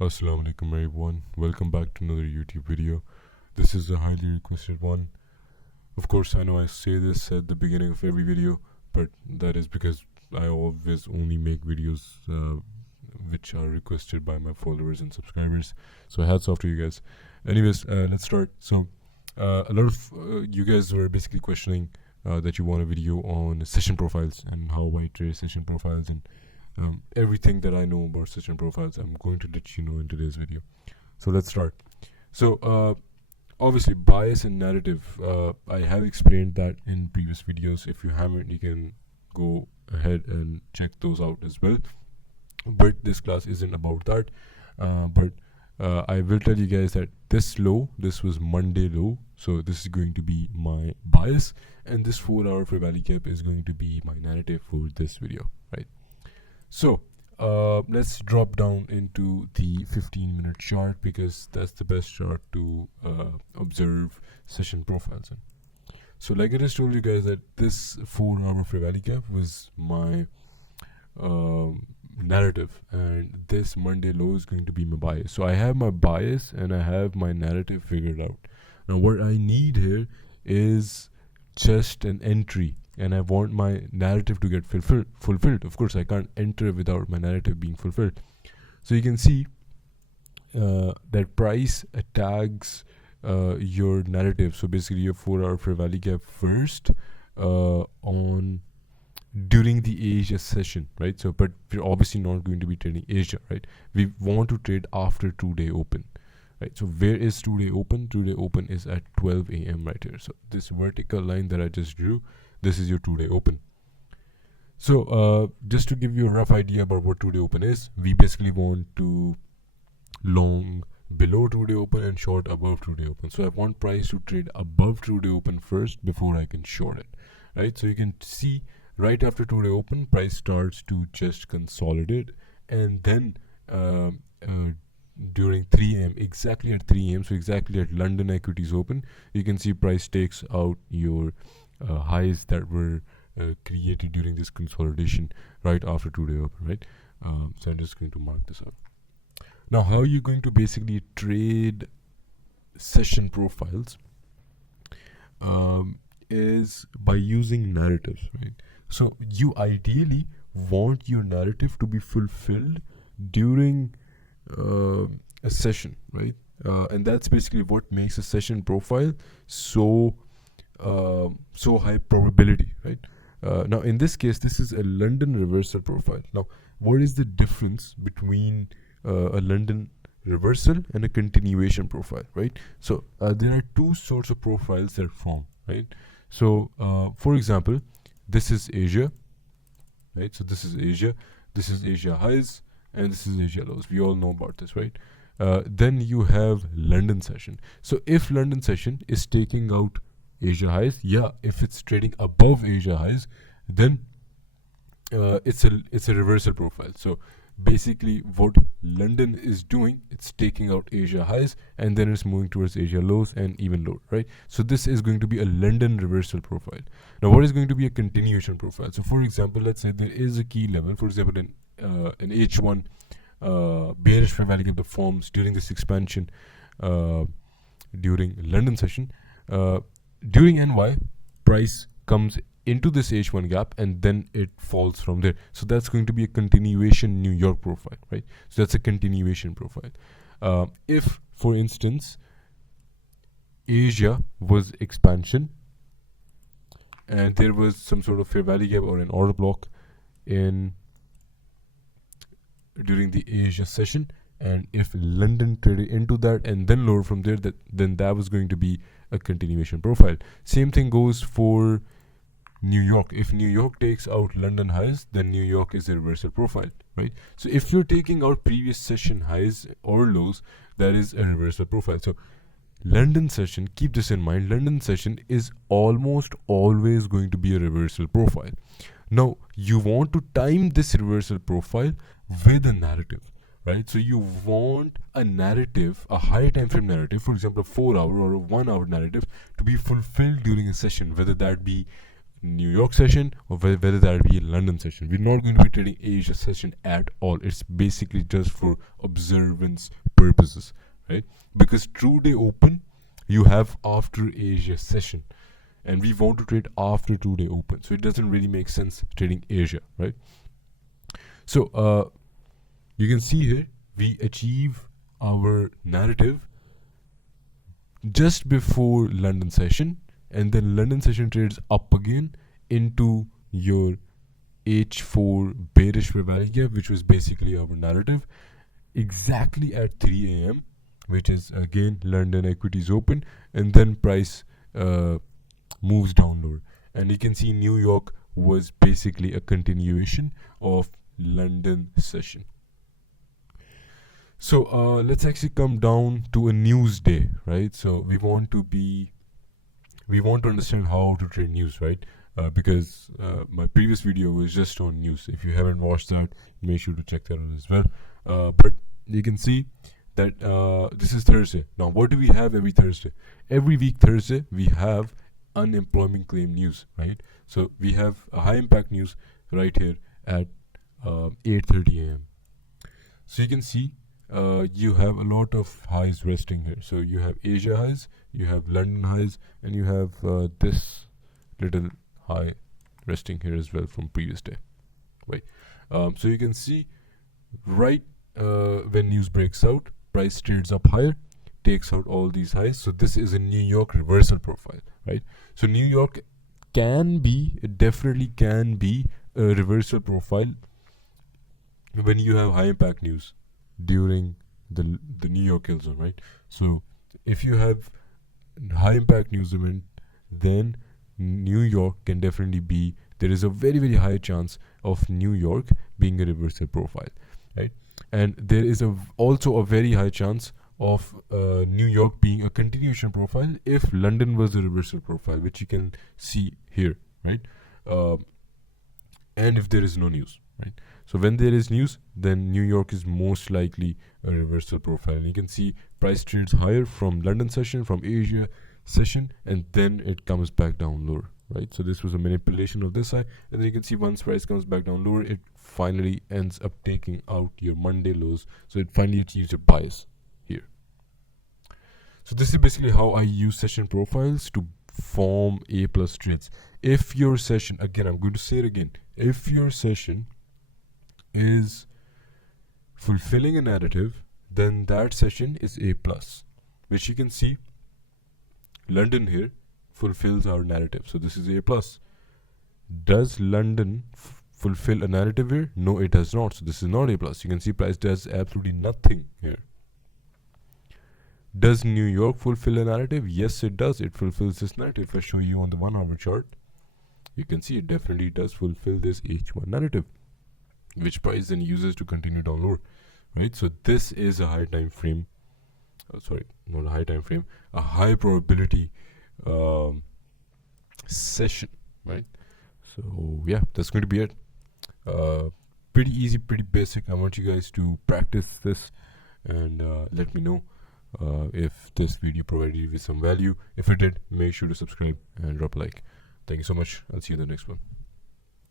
Assalamu alaikum everyone. Welcome back to another YouTube video. This is a highly requested one. Of course, I know I say this at the beginning of every video, but that is because I always only make videos which are requested by my followers and subscribers. So hats off to you guys. Anyways, let's start. So a lot of you guys were basically questioning that you want a video on session profiles and how I trade session profiles and everything that I know about session profiles. I'm going to let you know in today's video. So let's start. So obviously bias and narrative. I have explained that in previous videos. If you haven't, you can go ahead and check those out as well. But this class isn't about that. But I will tell you guys that this low, this was Monday low. So this is going to be my bias, and this 4-hour fair value gap is going to be my narrative for this video, right? So let's drop down into the 15-minute chart because that's the best chart to observe session profiles in. So like I just told you guys that this 4-hour fair value gap was my narrative, and this Monday low is going to be my bias. So I have my bias and I have my narrative figured out. Now what I need here is just an entry, and I want my narrative to get fulfilled. Of course, I can't enter without my narrative being fulfilled. So you can see that price tags your narrative. So basically, your 4-hour fair value gap first on during the Asia session, right? So, but we're obviously not going to be trading Asia, right? We want to trade after 2-day open. Right, so where is 2-day open? 2-day open is at 12 a.m. right here. So this vertical line that I just drew, this is your 2-day open. So just to give you a rough idea about what 2-day open is, we basically want to long below 2-day open and short above 2-day open. So I want price to trade above 2-day open first before I can short it, right? So you can see right after 2-day open, price starts to just consolidate, and then during 3 a.m. exactly at 3 a.m. so exactly at London equities open, you can see price takes out your highs that were created during this consolidation right after 2-day open, right? So I'm just going to mark this up. Now how are you going to basically trade session profiles is by using narratives, right? So you ideally want your narrative to be fulfilled during a session, right? And that's basically what makes a session profile so high probability, right? Now in this case, this is a London reversal profile. Now what is the difference between a London reversal and a continuation profile, right? So there are two sorts of profiles that form, right? So for example, this is Asia, right? So this is Asia highs, and this is Asia lows. We all know about this, right? Then you have London session. So if London session is taking out Asia highs, if it's trading above Asia highs, then it's a reversal profile. So basically what London is doing, it's taking out Asia highs and then it's moving towards Asia lows and even lower, right? So this is going to be a London reversal profile. Now what is going to be a continuation profile? So for example, let's say there is a key level, for example an H1 bearish fair value gap that forms during this expansion during London session. During NY, price comes into this H1 gap and then it falls from there. So that's going to be a continuation New York profile, right? So that's a continuation profile. If, for instance, Asia was expansion and there was some sort of fair value gap or an order block in during the Asia session, and if London traded into that and then lower from there, then that was going to be a continuation profile. Same thing goes for New York. If New York takes out London highs, then New York is a reversal profile, right? So if you're taking out previous session highs or lows, that is a reversal profile. So London session, keep this in mind, London session is almost always going to be a reversal profile. Now you want to time this reversal profile with a narrative, right? So you want a narrative, a higher time frame narrative, for example a 4-hour or a 1-hour narrative, to be fulfilled during a session, whether that be New York session or whether that be a London session. We're not going to be trading Asia session at all. It's basically just for observance purposes, right? Because true day open, you have after Asia session, and we want to trade after 2-day open, so it doesn't really make sense trading Asia, right? So you can see here we achieve our narrative just before London session, and then London session trades up again into your H4 bearish fair value gap, which was basically our narrative, exactly at 3 a.m., which is again London equities open, and then price moves down lower. And you can see New York was basically a continuation of London session. So let's actually come down to a news day, right? So we want to understand how to trade news, right? Because my previous video was just on news. If you haven't watched that, make sure to check that out as well. But you can see that this is Thursday. Now, what do we have every Thursday? Every week Thursday, we have unemployment claim news, right? So we have a high impact news right here at 8:30 a.m. So you can see you have a lot of highs resting here. So you have Asia highs, you have London highs, and you have this little high resting here as well from previous day, right? So you can see right when news breaks out, price trades up higher, takes out all these highs. So this is a New York reversal profile, right? So New York definitely can be a reversal profile when you have high impact news during the New York kill zone, right? So if you have high impact news event, then New York can definitely be, there is a very, very high chance of New York being a reversal profile, right? And there is also a very high chance of New York being a continuation profile if London was a reversal profile, which you can see here, right? And if there is no news, right? So when there is news, then New York is most likely a reversal profile. And you can see price trades higher from London session, from Asia session, and then it comes back down lower, right? So this was a manipulation of this side, and then you can see once price comes back down lower, it finally ends up taking out your Monday lows. So it finally achieves your bias here. So this is basically how I use session profiles to form A+ trades. If your session, again, I'm going to say it again, if your session is fulfilling a narrative, then that session is A+, which you can see London here fulfills our narrative. So this is A+. Does London fulfill a narrative here? No, it does not. So this is not A+. You can see price does absolutely nothing here. Does New York fulfill a narrative? Yes, it does. It fulfills this narrative. If I show you on the 1 hour chart, you can see it definitely does fulfill this H1 narrative, which price then uses to continue down lower, right? So this is a high time frame, sorry, not a high time frame, a high probability session, right? So yeah, that's going to be it. Pretty easy, pretty basic. I want you guys to practice this and let me know if this video provided you with some value. If it did, make sure to subscribe and drop a like. Thank you so much. I'll see you in the next one.